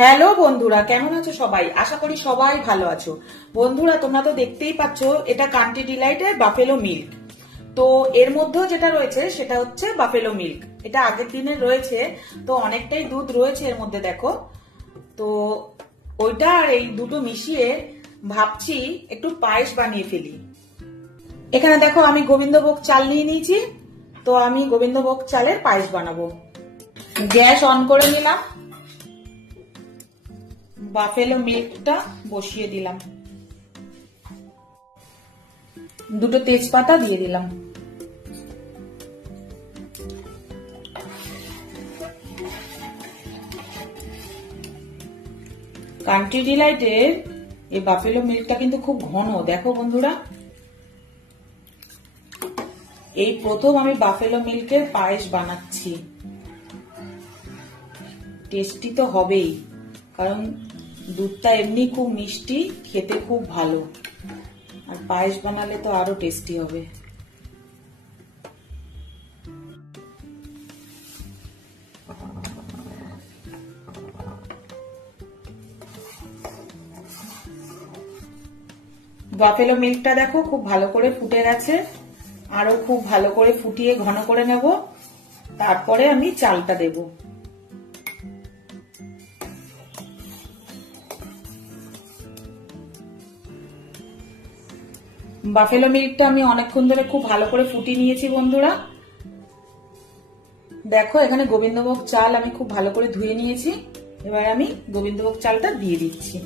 Hello বন্ধুরা, কেমন আছো সবাই? আশা করি সবাই ভালো আছো। বন্ধুরা, তোমরা তো দেখতেই পাচ্ছ, এটা কান্ট্রি ডিলাইটের বাফেলো মিল্ক। তো এর মধ্যেও যেটা রয়েছে সেটা হচ্ছে বাফেলো মিল্ক। এটা আগের দিনের রয়েছে, তো অনেকটাই দুধ রয়েছে এর মধ্যে, দেখো। তো ওইটা আর এই দুটো মিশিয়ে ভাবছি একটু পায়েস বানিয়ে ফেলি। এখানে দেখো, আমি গোবিন্দভোগ চাল নিয়ে নিয়েছি। তো আমি গোবিন্দভোগ চালের পায়েস বানাবো। গ্যাস অন করে নিলাম, বাফেলো মিল্কটা বসিয়ে দিলাম, দুটো তেজপাতা দিয়ে দিলাম। কান্ট্রি ডিলাইটের এই বাফেলো মিল্কটা কিন্তু খুব ঘন, দেখো বন্ধুরা। এই প্রথম আমি বাফেলো মিল্কের পায়েস বানাচ্ছি। টেস্টি তো হবেই, কারণ দুধটা এমনি খুব মিষ্টি, খেতে খুব ভালো, আর পায়েস বানালে তো আরো টেস্টি হবে। বাফেলো মিল্কটা দেখো খুব ভালো করে ফুটে গেছে, আরো খুব ভালো করে ফুটিয়ে ঘন করে নেব। তারপরে আমি চালটা দেব। বাফেলো মিল্কটা আমি অনেকক্ষণ ধরে খুব ভালো করে ফুটিয়ে নিয়েছি বন্ধুরা। দেখো, এখানে গোবিন্দভোগ চাল আমি খুব ভালো করে ধুয়ে নিয়েছি। এবার আমি গোবিন্দভোগ চালটা দিয়ে দিচ্ছি।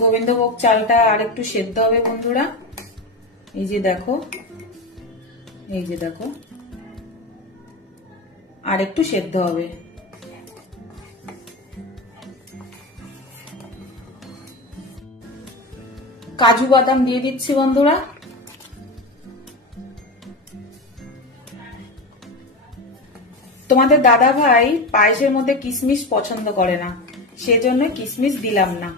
গোবিন্দভোগ চালটা আর একটু সেদ্ধ হবে বন্ধুরা। এই যে দেখো, এই যে দেখো, আর একটু সেদ্ধ হবে। কাজু বাদাম দিয়ে দিচ্ছি বন্ধুরা। তোমাদের দাদা ভাই পায়েসের মধ্যে কিশমিশ পছন্দ করে না, সেজন্য কিশমিশ দিলাম না।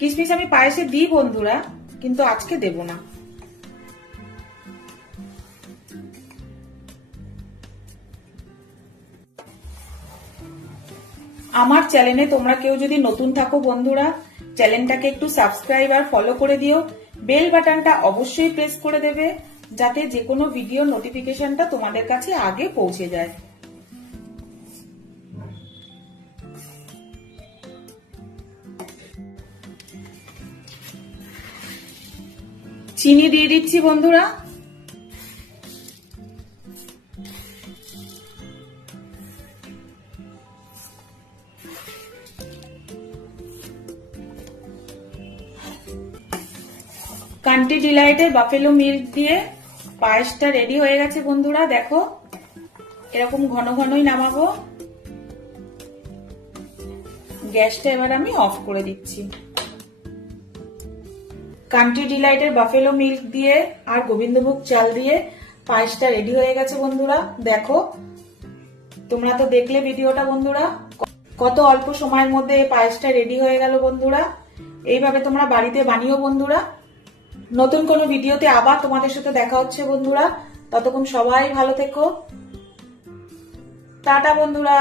কিশমিশ আমি পায়েসে দিই বন্ধুরা, কিন্তু আজকে দেব না। আমার চ্যানেলে তোমরা কেউ যদি নতুন থাকো বন্ধুরা, চ্যানেলটাকে একটু সাবস্ক্রাইব আর ফলো করে দিও। বেল বাটনটা অবশ্যই প্রেস করে দেবে, যাতে যে কোনো ভিডিও নোটিফিকেশনটা তোমাদের কাছে আগে পৌঁছে যায়। চিনি দিয়ে দিচ্ছি বন্ধুরা। কান্ট্রি ডিলাইটের বাফেলো মিল্ক দিয়ে পায়েসটা রেডি হয়ে গেছে বন্ধুরা। দেখো, এরকম ঘন ঘনই নামাবো। গ্যাসটা এবার আমি অফ করে দিচ্ছি। কান্ট্রি ডিলাইটের বাফেলো মিল্ক দিয়ে আর গোবিন্দভোগ চাল দিয়ে পায়েসটা রেডি হয়ে গেছে বন্ধুরা। দেখো, তোমরা তো দেখলে ভিডিওটা বন্ধুরা, কত অল্প সময়ের মধ্যে এই পায়েসটা রেডি হয়ে গেল বন্ধুরা। এইভাবে তোমরা বাড়িতে বানিও বন্ধুরা। নতুন কোনো ভিডিওতে আবার তোমাদের সাথে দেখা হচ্ছে বন্ধুরা। ততক্ষণ সবাই ভালো থেকো। টাটা বন্ধুরা।